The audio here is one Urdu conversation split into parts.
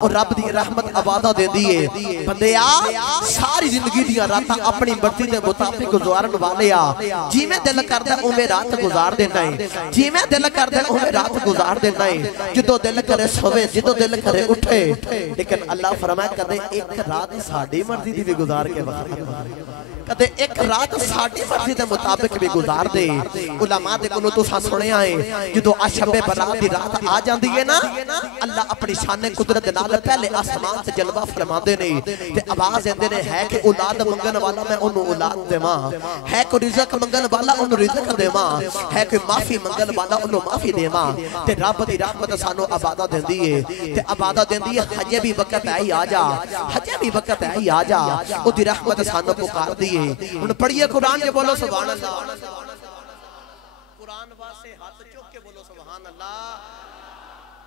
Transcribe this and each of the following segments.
اور رب دی رحمت آبادہ دے دیئے بندیا ساری زندگی دیا راتا اپنی مرضی دے مطابق گزارن والے جی میں دل کردہ میں رات گزار دینا ہے جی میں دل کردہ میں رات گزار دینا ہے جدو دل کرے سوے جدو دل کرے اٹھے لیکن اللہ فرمائے کدے ایک رات ساڑھی مرضی دی بھی گزار کے کدے ایک رات ساڑھی مرضی دے مطابق بھی گزار دے علماء دے کنو تو سا سنے آئے جدو شب برات دی رات آ جان دیئے نا اللہ اپنی شان قدرت نال پہلے آسمان سے جلوہ فرما دے نہیں تے آواز اندے نے ہے کہ اولاد منگن والا میں انہوں اولاد دے ماں ہے کہ رزق منگن والا انہوں رزق دے ماں ہے کہ معافی منگن والا انہوں معافی دے ماں تے رب دی رحمت سانو عبادہ دیں دیئے تے عبادہ دیں دیئے حجے بھی وقت آئی آجا حجے بھی وقت آئی آجا او دی رحمت سانو پکار دیئے انہوں پڑھئے قرآن کے بولو سبحان اللہ قرآن واسے ہاتھ چوک کے بولو سبحان اللہ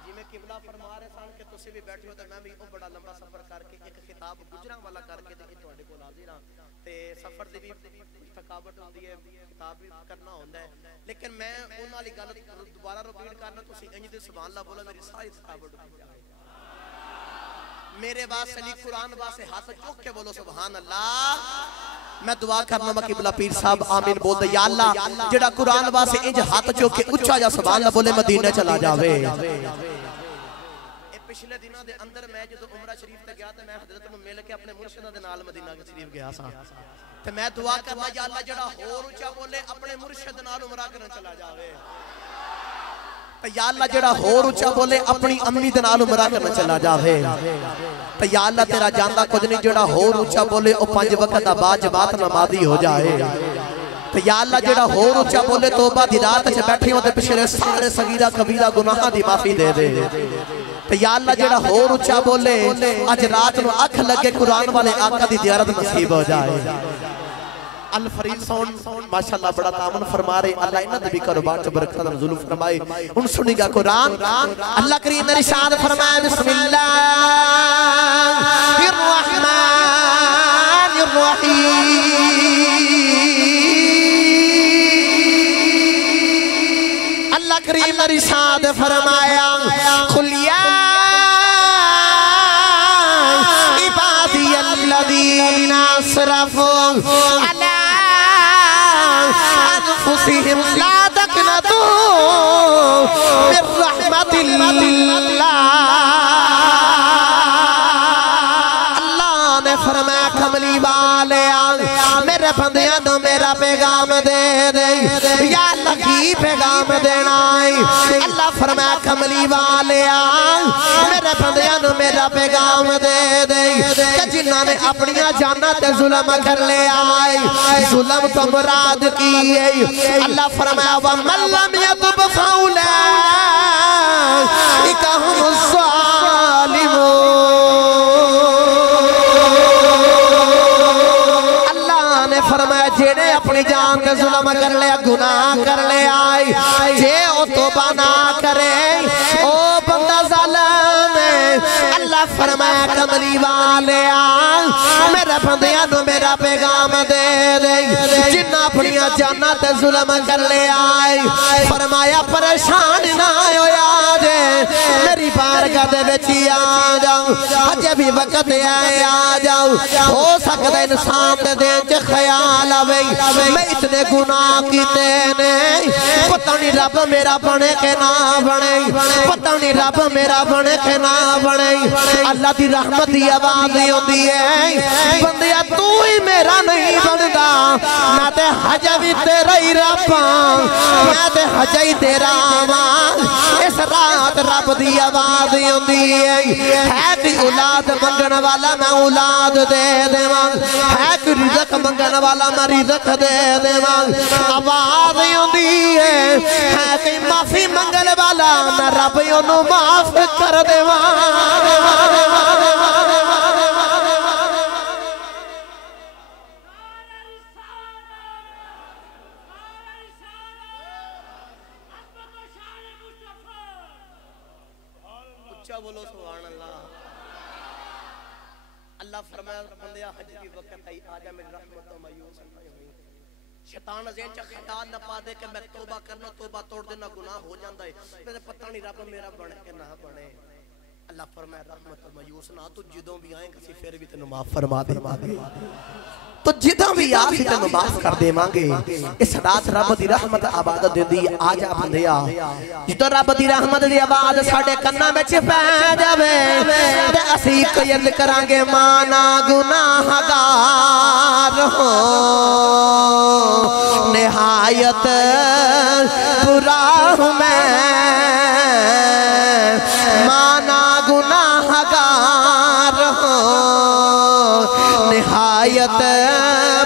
جی میں قبلہ فرما رہے سان کہ تسی بھی بیٹھے ہوتا میں بھی او بڑا لمبا سفر کر کے ایک خطاب گجران والا کر کے دیکھیں تو اڈے کو حاضر ہاں تے سفر دی بھی تھکاوٹ ہوندی ہے خطاب بھی کرنا ہوندا ہے لیکن میں انہاں والی گل دوبارہ ریپیٹ کرنا تسی انج دے سبحان اللہ بولو میری ساری تھکاوٹ ہو جائے میرے واسطے علی قرآن واسطے ہاتھ چوک کے بولو سبحان اللہ میں دعا کرنا میں قبلہ پیر صاحب آمین بول دے یا اللہ جڑا قرآن واسطے انج ہاتھ چوک کے اچھا جا سبحان اللہ بولے مدینہ چلا جاوے پچھلے دنوں دے اندر میں جو عمرہ شریف تے گیا تے میں حضرت نو مل کے اپنے مرشدہ دے نال مدینہ شریف گیا سا تے میں دعا کرنا یا اللہ جڑا ہور اونچا بولے اپنے مرشد نال عمرہ کرن چلا جاوے یا اللہ جڑا ہور اونچا بولے اپنی امی دے نال عمرہ کرن چلا جاوے یا اللہ تیرا جاندا کچھ نہیں جڑا ہور اونچا بولے او 5 وقت دا با جماعت نمازی ہو جائے یا اللہ جڑا ہور اونچا بولے توبہ دی رات وچ بیٹھے ہوں تے پچھلے سارے صغیرہ کبیرہ گناہاں دی معافی دے دے یا اللہ جڑا ہور اونچا بولے اج رات نو اکھ لگے قرآن والے آقا دی زیارت نصیب ہو جائے الفریل سون ماشاءاللہ بڑا تعاون فرما رہے اللہ انہاں دے بھی کاروبار چ برکت نزول فرمائے ان سنی گا قرآن اللہ کریم نے ارشاد فرمایا بسم اللہ الرحمن الرحیم اللہ کریم نے ارشاد فرمایا قل یا عبادی الذین اسرفوا علی انفسهم لا تقنطوا من رحمت اللہ اللہ نے فرمایا کملی والے میرے بندیاں تو میرا پیغام دے دے یا اللہ کی پیغام دینا اللہ فرمایا کملی والے میرے بندیاں تو میرا پیغام دے دے کہ جنہاں نے اپنی جانہ تے ظلم کر لے آئے ظلم تو مراد کی اللہ فرمایا وَمَن لَّمْ يَتُبْ فَأُولَٰئِكَ هُمُ الظَّالِمُونَ اللہ نے فرمایا جنہیں اپنی جان تے ظلم کر لے گناہ کر لے آئے جے او توبہ نہ کرے او بندہ ظالم ہے اللہ فرمایا کملی والے میرے بندیاں نو میرا پیغام دے دے جنہ اپنی جانہ تے ظلم کر لے آئے فرمایا پریشان نہ ہویا جے میری بارگاہ دے وچی آ جاؤ حجے بھی وقت آئے آ جاؤ ہو سکتا انسان دے دین چے خیال آوے میں اتنے گناہ کیتے نے پتہ نہیں رب میرا بنے کے نہ بنے پتہ نہیں رب میرا بنے کے نہ بنے اللہ دی رحمت دی آواز ہوندی ہے بندیا تو ہی میرا نہیں بندا میں تے حجہ بھی تیرا ہی ربا میں تے حجہ ہی تیرا آواز اس رات رب دی آواز ہوندی ہے کہ اولاد منگن والا میں اولاد دے دیواں ہے کہ رزق منگن والا میں رزق دے دیواں آواز ہوندی ہے کہ معافی منگن والا میں رب انہوں معاف کر دیواں بولو سبحان اللہ اللہ فرمایا بندیا حج کی وقت آئی آجا میری رحمت و مایوس نہیں ہوئی شیطان ذہن چا خیال نہ پا دے کہ میں توبہ کرنا توبہ توڑ دینا گناہ ہو جاندہ ہے میں پتہ نہیں رب میرا بنے کہ نہ بنے اللہ فرمائے رحمت المایوس نہ تو جدوں بھی آئیں کسی پھر بھی تینوں معاف فرما دے تو جدوں بھی آ سی تینوں معاف کر دے مانگے اس رات رب دی رحمت عبادت دے دی آ جا بندیا جدوں رب دی رحمت دی آواز ساڈے کناں وچ پے جاوے تے اسی قید کران گے مانا گناہگار ہو نہایت برا ہوں میں مانا گناہگار ہوں نہایت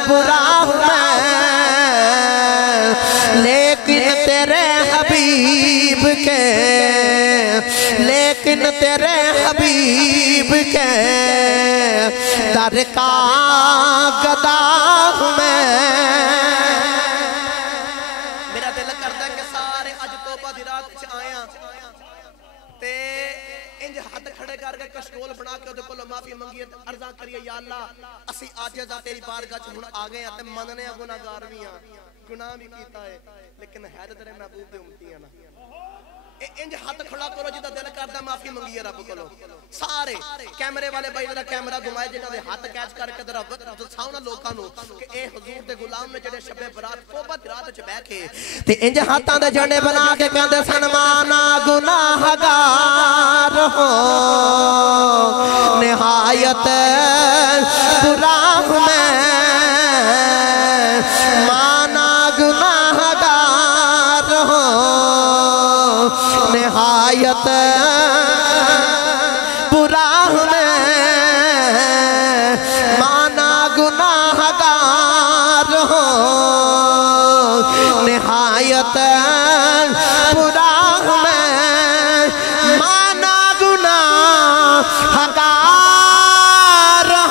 برا ہوں میں لیکن تیرے حبیب کے لیکن تیرے حبیب کے در کا گدا ہوں میں میرا دل کرتا ہے کہ سارے اج توبہ دی رات وچ آیا تے انج ہاتھ کھڑے کر کے کشکول بنا کے اودے کولوں معافی منگیے تے عرضاں کریے یا اللہ اسی عاجز آ تیری بارگاہ وچ ہن آ گئے تے مننے گناہگار وی ہاں گناہ بھی کیتا ہے لیکن ہے تے تیرے محبوب دے امتی ہیں نا انج ہاتھ کھڑا کرو جدا دل کردا معافی منگیے رب کولوں سارے کیمرے والے بھائی دا کیمرہ گھمائے جنہاں دے ہاتھ کیچ کر کے ذرا دساؤ نا لوکاں نو کہ اے حضور دے غلام نے جڑے شب برات توبہ دی رات وچ بیٹھ کے تے انج ہاتھاں دے جھنڈے بنا کے کہندے سن مانا گناہگار ہو نہایت برا ہوں میں مانا گناہگار ہو نہایت برا ہوں میں مانا گناہگار ہوں نہایت برا ہوں میں مانا گناہگار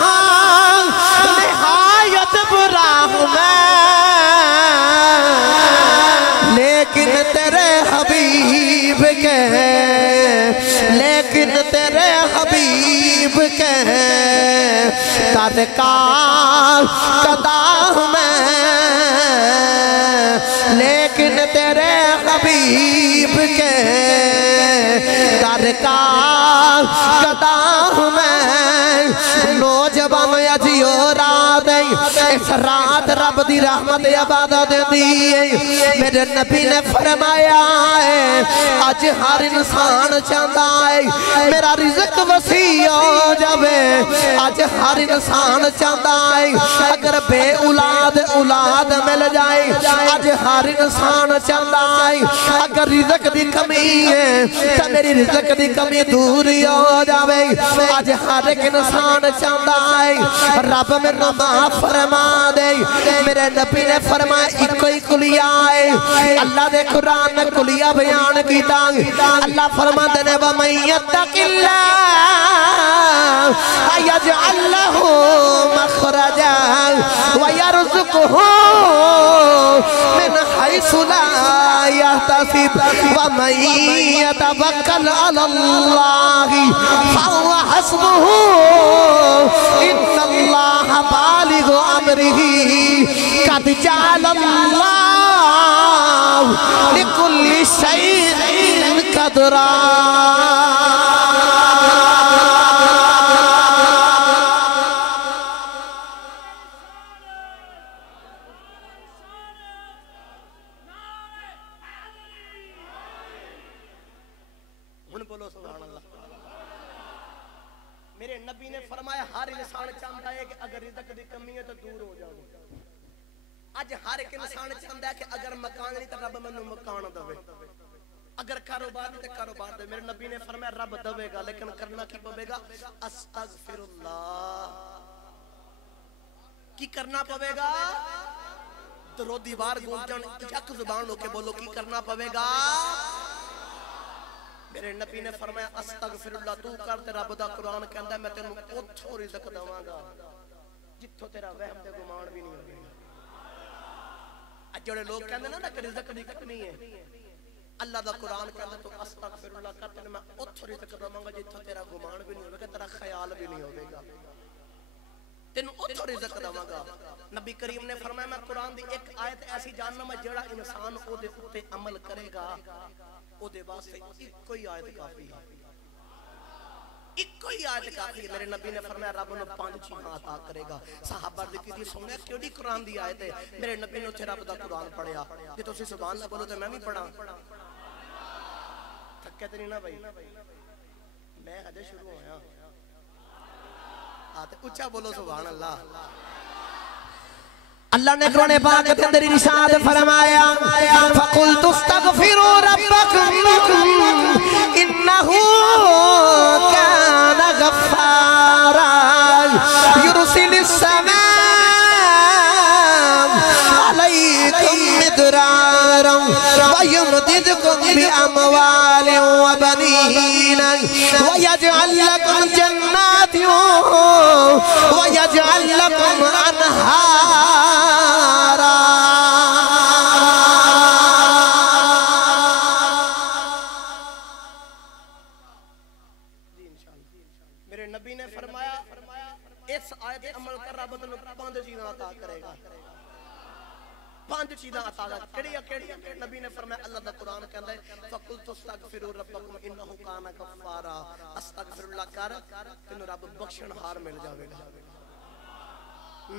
ہوں نہایت برا ہوں میں لیکن تیرے حبیب کے لیکن تیرے حبیب کے در کا گدا ہوں میں لیکن تیرے حبیب کے در کا گدا ہوں میں نوجوان اجیو رات اس رات رب دی رحمت عبادت دی میرے نبی نے فرمایا ہے آج ہر انسان چاہتا ہے میرا رزق وسیع ہو جاوے آج ہر انسان چاہتا ہے اگر بے اولاد اولاد مل جائے آج ہر انسان چاہتا ہے اگر رزق دی کمی ہے تو میری رزق دی کمی دور ہو جاوے آج ہر ایک انسان چاہتا ہے رب میرے معاف فرما دے میرے نبی نے فرمایا ایک ہی کلیا ہے اللہ دے قرآن نے کلیا بیان کیتا اللہ فرما دینے وَمَن يَتَّقِ اللَّهَ يَجْعَلْ لَهُ مَخْرَجًا وَيَرْزُقْهُ مِنْ حَيْثُ لَا يَحْتَسِبُ وَمَن يَتَوَكَّلْ عَلَى اللَّهِ فَهُوَ حَسْبُهُ إِنَّ اللَّهَ بالغ أمره قد جعل الله لكل شيء قدرا بولو سبحان اللہ میرے نبی نے فرمایا ہر انسان چاہتا ہے کہ اگر رزق دی کمی ہے تو دور ہو جاؤ آج ہر ایک انسان چاہتا ہے کہ اگر مکان نہیں تو رب منو مکان دوے اگر کاروبار نہیں تو کاروبار دے میرے نبی نے فرمایا رب دوے گا لیکن کرنا کی پوے گا استغفر اللہ کی کرنا پوے گا درو دیوار گونجن یک زبان ہو کے بولو کی کرنا پوے گا میرے نبی نے فرمایا استغفر اللہ تو کرتے رب دا قرآن کہندا میں تینوں اوتھوں رزق دواں گا جتھوں تیرا وہم تے گمان بھی نہیں ہوگا جڑے لوگ کہندے نا کہ رزق دی کمی ہے اللہ دا قرآن کہندا تو استغفر اللہ کرتے میں اوتھوں رزق دواں گا جتھوں تیرا گمان بھی نہیں ہوگا تیرا خیال بھی نہیں ہوگا تینوں اوتھوں رزق دواں گا نبی کریم نے فرمایا میں قرآن دی ایک آیت ایسی جاننا میں جڑا انسان او دے اوتے عمل کرے گا او دے واسطے ایک کوئی آیت کافی ہے ایک ہی آیت کافی میرے نبی نے فرمایا رب انہوں 5 چیزاں عطا کرے گا صحابہ نے کہی سنیا کیڑی قرآن دی آیت ہے میرے نبی نے اتھے رب دا قرآن پڑھیا جی تو اسی سبحان اللہ بولو تو میں بھی پڑھا تھکے تو نہیں نا بھائی میں حجے شروع ہویا آتے اچھا بولو سبحان اللہ اللہ نے قرآن پاک کے اندر ارشاد فرمایا فَقُلْتُ اسْتَغْفِرُوا رَبَّكُمْ إِنَّهُ كَانَ غَفَّارًا يُرْسِلِ السَّمَاءَ عَلَيْكُمْ مِدْرَارًا وَيُمْدِدْكُمْ بِأَمْوَالٍ وَبَنِينَ وَيَجْعَلْ لَكُمْ جَنَّاتٍ وَيَجْعَلْ لَكُمْ أَنْهَارًا میرے نبی نے فرمایا اس آیت عمل کر رب تنوں 5 چیزاں عطا کرے گا 5 چیزاں عطا کیڑی نبی نے فرمایا اللہ دا قرآن کہندا ہے فَقُلْتُ اسْتَغْفِرُوا رَبَّكُمْ إِنَّهُ كَانَ غَفَّارًا استغفر اللہ کر تینوں رب بخشن ہار مل جاوے گا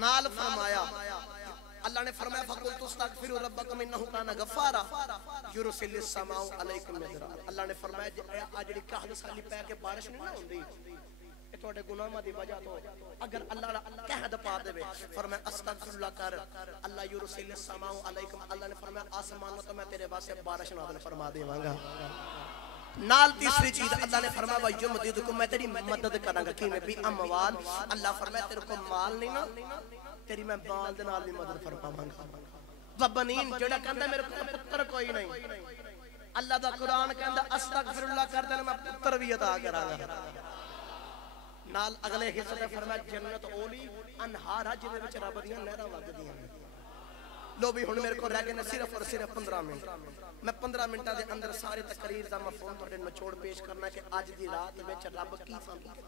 نال فرمایا اللہ نے فرمایا فَقُلْتُ اسْتَغْفِرُوا رَبَّكُمْ إِنَّهُ كَانَ غَفَّارًا يُرْسِلِ السَّمَاءَ عَلَيْكُمْ مِدْرَارًا اللہ نے فرمایا اج دی 11 سالی پے کے بارش نہیں ہوندی اے تواڈے گناہاں دی وجہ تو اگر اللہ قحط پا دے فرمایا استغفر اللہ کر اللہ يرسل السماء علیکم اللہ نے فرمایا آسمان تو میں تیرے واسطے بارش نازل فرما دیواں گا نال تیسری چیز اللہ نے فرمایا وَيُمْدِدْكُمْ میں تیری مدد کراں گا کیویں بھی اموال اللہ فرمایا تیرے کو مال نہیں نا تیری میں مال دے نال بھی مدد فرماواں گا وَبَنِينَ جڑا کہندا میرے کو پتر کوئی نہیں اللہ دا قرآن کہندا استغفر اللہ کر تے میں پتر بھی عطا کراں گا نال اگلے حصے تے فرمایا جنت اولی انہار جے وچ رب دیاں نہراں وگدیاں لو بھی ہن میرے کو رہ گئے صرف اور صرف 15 منٹ میں 15 منٹاں دے اندر ساری تقریر دا مفہوم تہاڈے نچوڑ پیش کرنا کہ اج دی رات وچ رب کی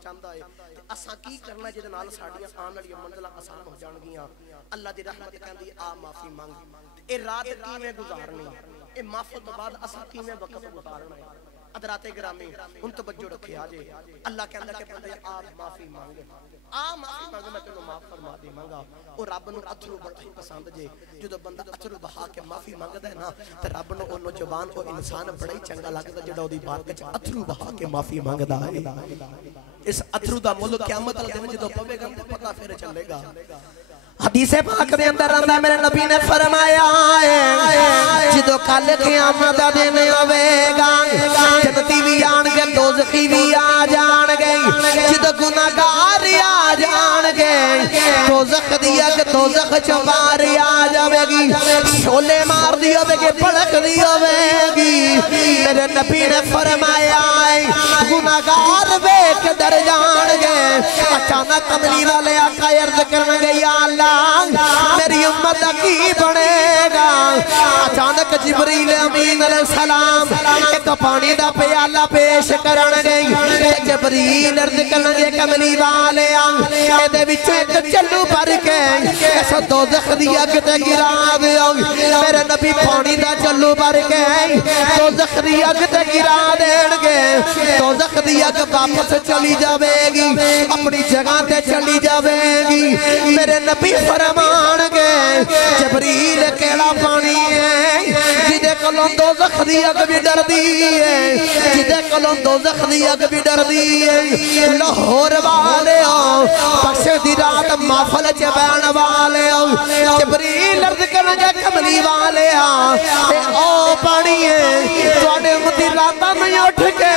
چاہندا ہے تے اساں کی کرنا جے نال ساڈیاں آن والیاں منزلاں آسان ہو جان گیاں اللہ دی رحمت کہندی آ معافی مانگ اے رات کیویں گزارنی اے معافی تو بعد اساں کیویں وقت گزارنا ہے حضرات گرامی ان توجہ رکھے آجے اللہ کے اندر کے بندے آپ معافی مانگے معافی مانگے میں تینوں معاف فرما دے مانگا اور رب نو اتھرو بڑا ہی پسند جے جدو بندہ اتھرو بہا کے معافی مانگدا ہے نا تے رب نو اونوں جوان او انسان بڑا ہی چنگا لگدا جڑا اودی بات وچ اتھرو بہا کے معافی مانگدا ہے اس اتھرو دا مل قیامت والے دن جدو پوے گا تے پتہ پھر چلے گا حدیث پاک دے اندر آندا میرے نبی نے فرمایا جدو کل قیامت دا دن ہوے گا جنتی بھی آن گے دوزخی بھی آ جان گے جدو گناہگار آ جان گے دوزخ دی اگ دوزخ چوں باہر آ جاوے گی شولے مار دی ہوے گی بھڑک دی ہوے گی میرے نبی نے فرمایا گناہگار ویکھ ڈر جان گے اچانک کملی والے آقا عرض کرن گے یا اللہ میری امت کی بنے گا اچانک جبریل امین علیہ السلام ایک پانی دا پیالہ پیش کرن گئی جبریل عرض کرن گے کملی والے اے دے وچ ایک چلو بھر کے اس دوزخ دی اگ تے گرا دیو میرے نبی پانی دا چلو بھر کے دوزخ دی اگ تے گرا دین گے دوزخ دی اگ واپس چلی جاوے گی اپنی جگہ تے چلی جاوے گی میرے نبی فرمان گے جبریل کیڑا پانی ہے جدے کلوں دوزخ دی اگ بھی ڈر دی ہے جدے کلوں دوزخ دی اگ بھی ڈر دی ہے لاہور والے ہو بخش دی رات محفل چ بہن والے ہو جبریل عرض کرن گے کملی والے اے او پانی ہے تواڈے امتی راتاں میں اٹھ کے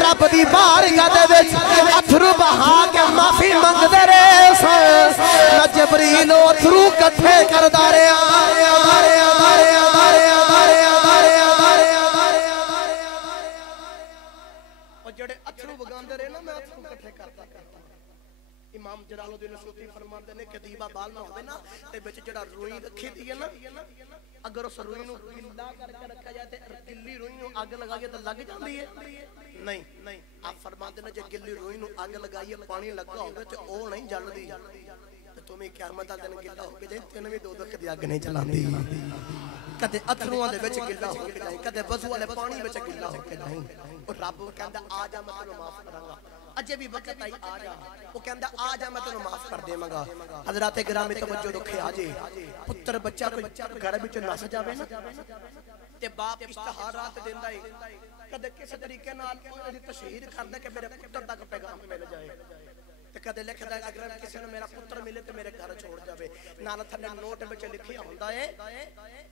رب دی بارگاہ دے وچ اتھرو بہا کے معافی منگدے رہے سو جبریل اتھرو کٹھے کردا جڑے اتھرو بگاندے رہے نا میں اتھرو کٹھے کرتا امام جلال الدین سیوطی فرماندے نے کہ دیوا بال نہ ہوے نا تے وچ جڑا روئی رکھی دی ہے نا اگر اس روئی نو گلا کر کے رکھا جائے تے گلی روئی نو اگ لگا کے تے لگ جاندی ہے نہیں آپ فرماندے نے جے گلی روئی نو اگ لگائیے پانی لگا ہوے تے او نہیں جلدی تمہیں قیامت دا دن گلا ہو کے جائیں تینوں بھی دوزخ دی اگ نہیں چلاندی کدے اتھروਆਂ دے وچ گلا ہو کے جائیں کدے وضو والے پانی وچ گلا ہو کے جائیں اور رب کہندا آ جا میں تینوں معاف کراں گا اجے بھی وقت آئی آ جا وہ کہندا آ جا میں تینوں معاف کر دے منگا حضرات گرامی توجہ رکھے آجے پتر بچہ کوئی گھر وچ نس جاوے نا تے باپ اشتہارات دیندا ہے کدے کس طریقے نال دی تشہیر کردا کہ میرے پتر تک پیغام مل جائے تے کدے لکھدا ہے اگر کسی نے میرا پتر ملے تے میرے گھر چھوڑ جاوے نال تھلے نوٹ وچ لکھیا ہوندا ہے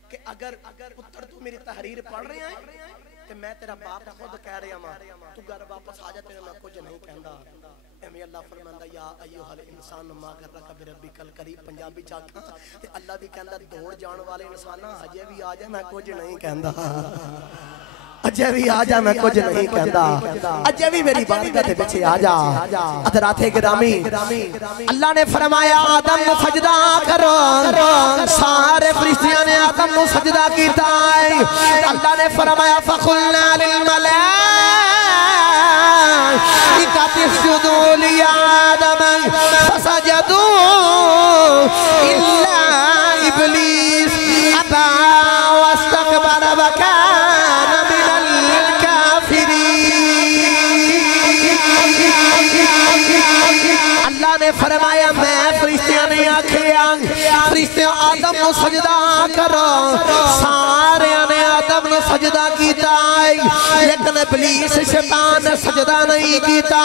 کہ اگر پتر تو میری تحریر پڑھ رہے ہیں تے میں تیرا باپ خود کہہ رہا ہاں تو گھر واپس آ جا تیرے میں کچھ نہیں کہندا اے اللہ فرماندا یا ایھا الانسان ما غرک بربک الکریم پنجابی چاکھاں تے اللہ بھی کہندا دوڑ جان والے انساناں اجے بھی آ جا میں کچھ نہیں کہندا اجے بھی آ جا میں کچھ نہیں کہندا اجے بھی میری بارگاہ دے وچ آ جا حضرات گرامی اللہ نے فرمایا آدم نو سجدہ کرو سارے فرشتیاں نے آدم نو سجدہ کیتا ہے اللہ نے فرمایا فقلنا للملائکۃ اسجدوا لآدم فسجدوا الا ابلیس ابى واستكبر وكان من اللہ نے فرمایا میں فرشتیاں نے آکھیا فرشتیاں آدم نو سجدہ کرو سارے نے آدم نو سجدہ کیتا لیکن ابلیس شیطان نے سجدہ نہیں کیتا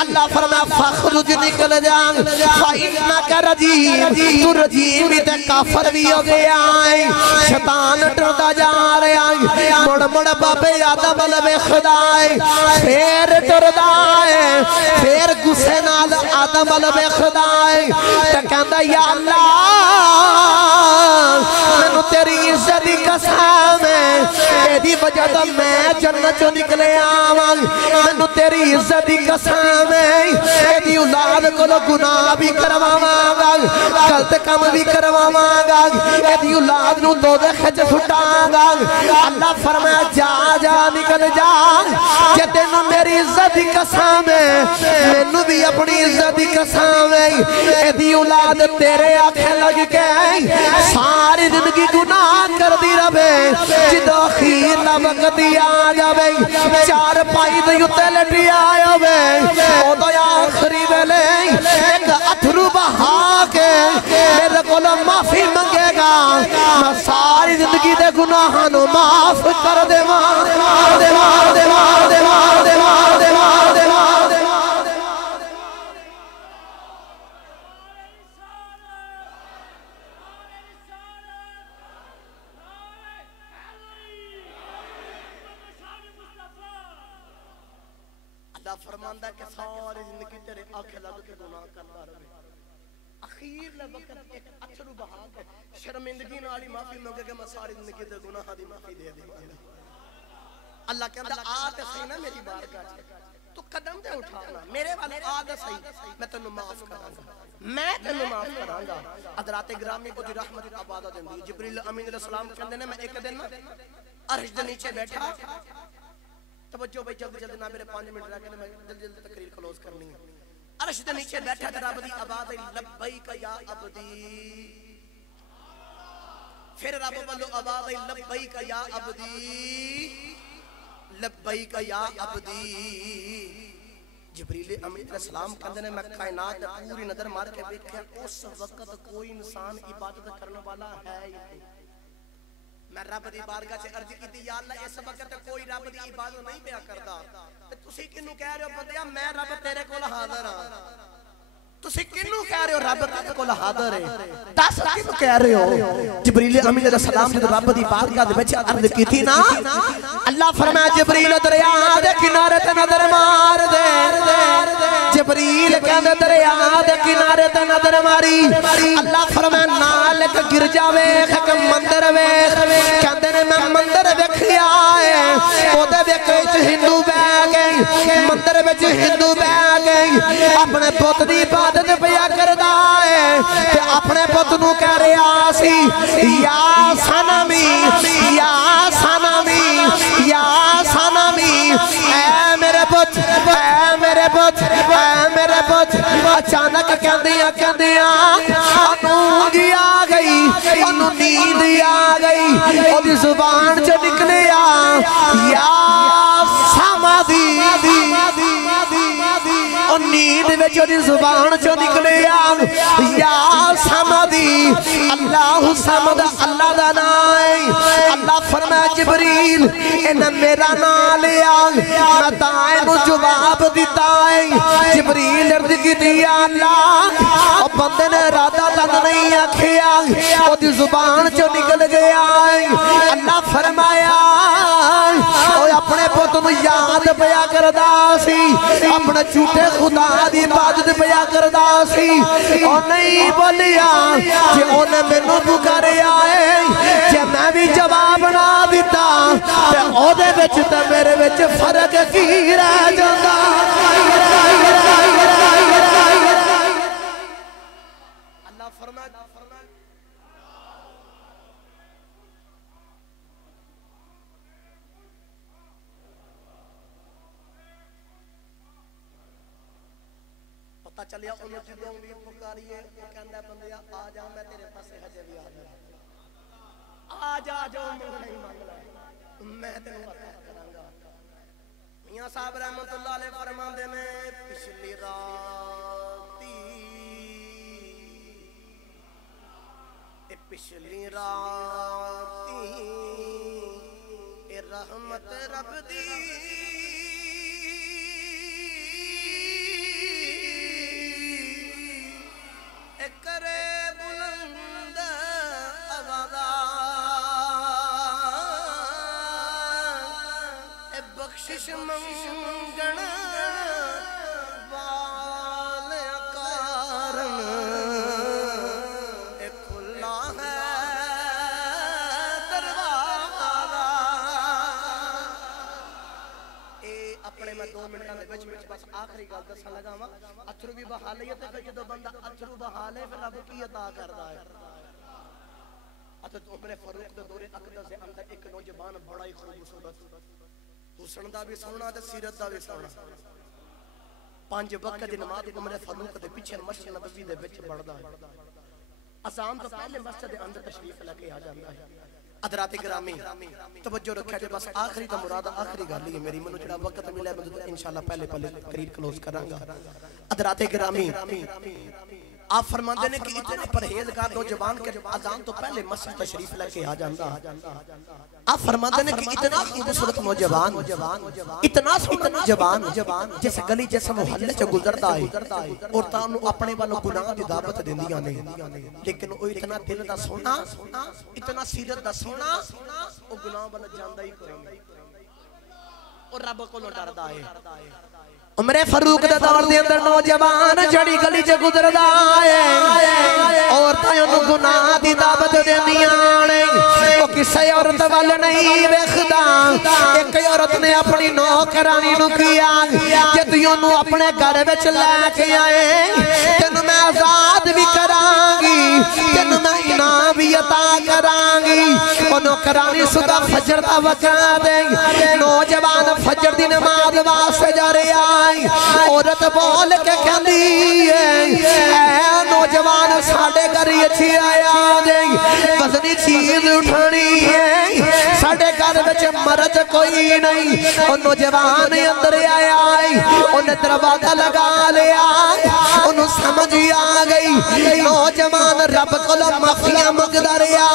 اللہ فرمایا فخرج نکل جا فإنک رجیم تو رجیم تے کافر بھی ہو گیا ہے شیطان ڈردا جا رہا ہے مڑ مڑ بابے آدم علیہ خدا ہے پھر ڈردا ہے پھر غصے نال آدم علیہ خدا ہے تے کہندا یا اللہ مینوں تیری عزت دی قسم ہے ایدی وجہ تو میں جنت چوں نکلے آواں مینوں تیری عزت دی قسم ہے ایدی اولاد کولوں گناہ بھی کرواواں گا غلط کام بھی کرواواں گا ایدی اولاد نوں دوزخ وچ سٹاں گا اللہ فرمایا جا جا نکل جا کہ تینوں میری عزت دی قسم ہے مینوں بھی اپنی عزت دی قسم ہے ایدی اولاد تیرے آنکھیں لگ کے ساری زندگی گناہ کر دی رہے جدو خیر نہ وقت آ جاوے چار پائی دے اتے لٹی آیا وے او تو آخری ویلے ایک اتھرو بہا کے میرے کول معافی منگے گا میں ساری زندگی دے گناہانو معاف کر دے ماں دے ماں دے ماں دے ماں دے ماں دے ماں دے ماں دے ماں دے ماں اللہ فرماندہ کہ ساری زندگی تیرے آنکھیں لگ کے گناہ کرتا رہے اخیر لوقت ایک اتھرو بہا کے شرمندگی نالی معافی مانگے کہ میں ساری زندگی تے گناہ دی معافی دے دیں اللہ کہتا آتے صحیح نا میری بارگاہ تو قدم دے اٹھانا میرے والے آتے صحیح میں تنو معاف کراں گا حضرات گرامی کو دی رحمت عبادہ دیں دی جبریل امین علیہ السلام کہندے نے میں ایک دن عرش دے نیچے بیٹھا توجہ بھائی جلد جلد نہ میرے 5 منٹ رہ کے میں جلد جلد تقریر کلوز کرنی ہے عرش دے نیچے بیٹھا تے رب دی آواز آئی لبیک یا عبدی پھر رب والو آواز آئی لبیک یا عبدی لبیک یا عبدی جبریل امین علیہ السلام کہندے نے میں کائنات پوری نظر مار کے دیکھا اس وقت کوئی انسان عبادت کرنے والا ہے ہی نہیں میں رب دی بارگاہ سے عرض کی تھی یا اللہ اس وقت کوئی رب دی عبادت نہیں پیا کرتا تسی کنوں کہہ رہے ہو بندیا میں رب تیرے کول حاضر ہاں تسی کنوں کہہ رہے ہو رب تیرے کول حاضر ہے دس کنوں کہہ رہے ہو جبریل امین علیہ السلام جب رب دی بارگاہ دے وچ عرض کی تھی نا اللہ فرمایا جبریل دریا دے کنارے تے نظر مار دے جبریل کہندے دریا دے کنارے تے نظر ماری اللہ فرمایا نال ایک گرجا ویکھ کہ مندر ویکھ کہندے نے میں مندر ویکھیا ہے او دے وچ ہندو بیٹھ گئے مندر وچ ہندو بیٹھ گئے اپنے بت دی عبادت پیا کردا ہے تے اپنے بت نو کہہ رہا سی یا سنمی یا سنمی یا سنمی اے میرے بت اے میرے بت اے میرے بت اچانک کہندیاں انونگی آ گئی انو نیند آ گئی او دی زبان چ نکلیا یا سمادی نیند وچ دی زبان چوں نکلیا یا سمدی اللہ سمد اللہ دا نام ہے اللہ فرمایا جبریل انہیں میرا نام لیا میں تائیں جواب دیتا ہے جبریل عرض کی دیا اللہ اور بندے نے ارادہ تک نہیں آکھیا وہ دی زبان چوں نکل گیا اللہ فرمایا اور اپنے پتوں یاد پیا کردا سی اپنے جھوٹے خدا دی عبادت پیا کردا سی اور نہیں بولیا کہ انہیں مینوں پکاریا ہے کہ میں بھی جواب نہ دیتا تے او دے وچ تے میرے وچ فرق کی رہ جاندا اللہ فرمائے پتہ چلیا انہوں جدوں بھی پکاریے وہ کہندا بندیا آ جا میں تیرے پاسے ہجے بھی آ جا آ جا جو نہیں مانگدا میں تینوں عطا کراں گا میاں صاحب رحمت اللہ علیہ فرماندے نے پچھلی راتی اے پچھلی راتی اے رحمت رب دی کرے بلند آوازاں اے بخشش منگن والے کارن اے کھلا ہے دروازہ اے اپنے میں 2 منٹاں دے وچ بس آخری گل دسن لگا وا اتھرو بھی بہا لئے تے جدو بندہ اتھرو بہا لے پھر رب کی عطا کردا ہے حضرت عمر فاروق دے دور اقدس دے اندر ایک نوجوان بڑا ہی خوبصورت حسن دا بھی سونا تے سیرت دا بھی سونا 5 وقت دی نماز عمر فاروق دے پیچھے مسجد نبوی دے وچ پڑھدا ہے اذان تو پہلے مسجد دے اندر تشریف لے کے آ جاندا ہے حضرات گرامی توجہ رکھیا جے بس آخری تا مراد آخری گل ہی ہے میری منو جڑا وقت ملے میں انشاءاللہ پہلے قریر کلوز کراں گا حضرات گرامی آپ فرماندے نے کہ اتنا پرہیزگار نوجوان کے اذان تو پہلے مسجد تشریف لے کے آ جاندا آپ فرماندے نے کہ اتنا خوبصورت نوجوان اتنا سونا نوجوان جس گلی جس محلے چ گزردا ہے اور تانوں اپنے والوں گناہ دی دعوت دیندیاں نے لیکن او اتنا دل دا سونا اتنا سیرت دا سونا او گناہ والا جاندا ہی کوئی نہیں اور رب کولوں ڈردا ہے عمر فاروق دے دور دے اندر نوجوان جڑی گلی چ گزردا ہے عورتاں اونوں گناہ دی دعوت دیندیاں نے او کسے عورت ول نہیں ویکھدا ایک عورت نے اپنی نوکرانی نوں کیا کہ تو اونوں اپنے گھر وچ لے کے آئے تینوں میں آزاد بھی کراں گی تینوں میں انعام بھی عطا کراں گی او نوکرانی صبح فجر دا وقت دے نوجوان فجر دی نماز واسطے جا رہا عورت بول کے کہندی ہے اے نوجوان ساڈے گھر اچھی آیا دے وزنی چیز اٹھانی ہے ساڈے گھر وچ مرد کوئی نہیں او نوجوان اندر آیا انہیں دروازہ لگا لیا انہوں سمجھ آ گئی نوجوان رب کو معافیاں منگدا رہیا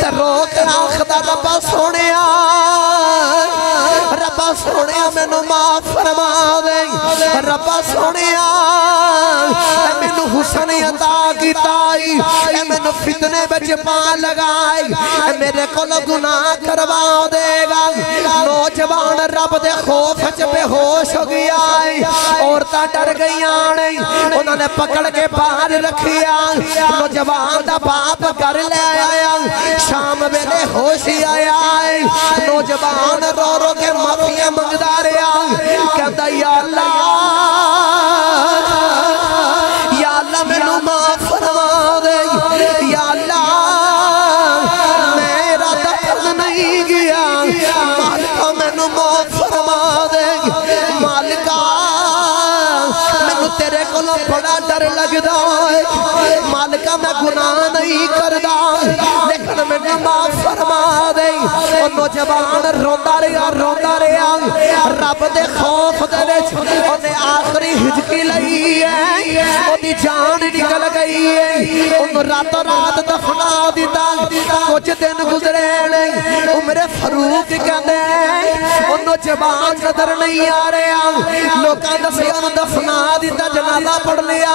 تے روک آکھدا ربا سونیا ربا سونیا مینوں معاف فرما دے ربا سونیا مینوں حسن عطا کیتا اے مینوں فتنے وچ پا لگائی میرے کول گناہ کروا دے گا نوجوان رب دے خوف وچ بے ہوش ہو گیا عورتاں ڈر گئیاں انہوں نے پکڑ کے باہر رکھیا نوجوان دا باپ گھر لے آیا شام ویلے ہوش آیا نوجوان رو رو کے معافیاں منگدا رہیا کہندا یا اللہ مینوں معاف فرما دے یا اللہ میرا دل نہیں گیا مالکا مینوں معاف فرما دے مالکا مینوں تیرے کو بڑا ڈر لگدا ہے مالکا میں گناہ نہیں کردا لیکن میں معاف فرما دے او نوجوان روندا رہیا رب دے خوف دے وچ اونے آخری ہجکی لئی ہے او دی جان نکل گئی ہے او راتوں رات دفنا دیتا کچھ دن گزرے نہیں عمر فاروق کہندے او نوجوان نظر نہیں آ رہا لوکاں دسیا دفنا دیتا جنازہ پڑھ لیا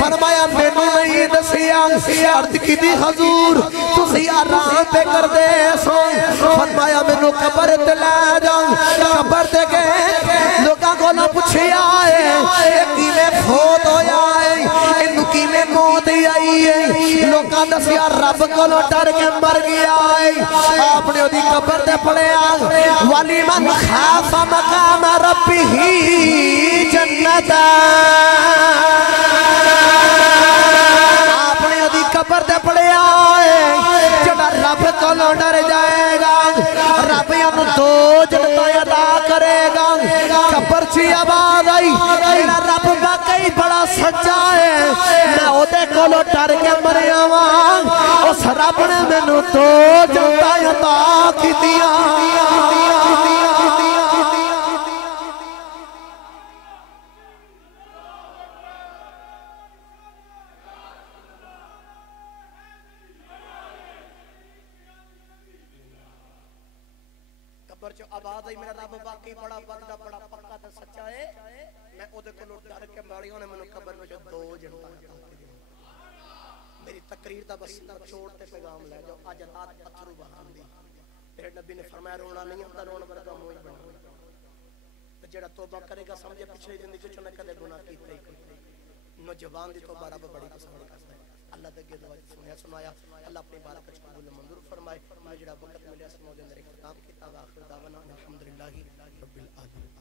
فرمایا مینوں نہیں دسیا عرض کی حضور تسی آرام پہ کر دے سو فرمایا مینوں قبر تے لے جاؤ قبر تے گئے لوکاں کو نہ پوچھیا ہے کیویں فوت ہویا ہے اینوں کیویں موت آئی ہے لوکاں دسیا رب کولوں ڈر کے مر گیا ہے آپ نے اودی قبر تے پڑھیا ولی من خاف مقام ربہ جنتا آپ نے اودی قبر تے پڑھیا ہے جڑا رب کولوں ڈر جائے گا رب انہوں دو جنتیں عطا کرے گا قبر چی آواز آئی میرا رب واقعی بڑا سچا ہے میں اودے کولوں ڈر کے مریا وہاں اس رب نے مینوں دو جنتیں عطا کی دیا قبر چو آواز آئی میرا رب باقی بڑا بندہ بڑا پکا تے سچا ہے میں اودے کو ڈر کے ماریوں نے منو قبر میں جو دو جنتا میری تقریر دا بس چھوڑ تے پیغام لے جاؤ آج رات اتھرو بہان دی میرے نبی نے فرمایا رونا نہیں ہوتا رونا ورگا موئی بنا جڑا توبہ کرے گا سمجھے پچھلی زندگی چوں نے کدے گناہ کیتے ہی نوجوان دی توبہ رب بڑی پسند کرتا ہے اللہ دے اگے دعا سنایا اللہ اپنی بارک قبول منظور فرمائے میں جڑا وقت ملیا اس موجود اندر اختتام کیتا واخر دعوانا الحمدللہ رب العالمین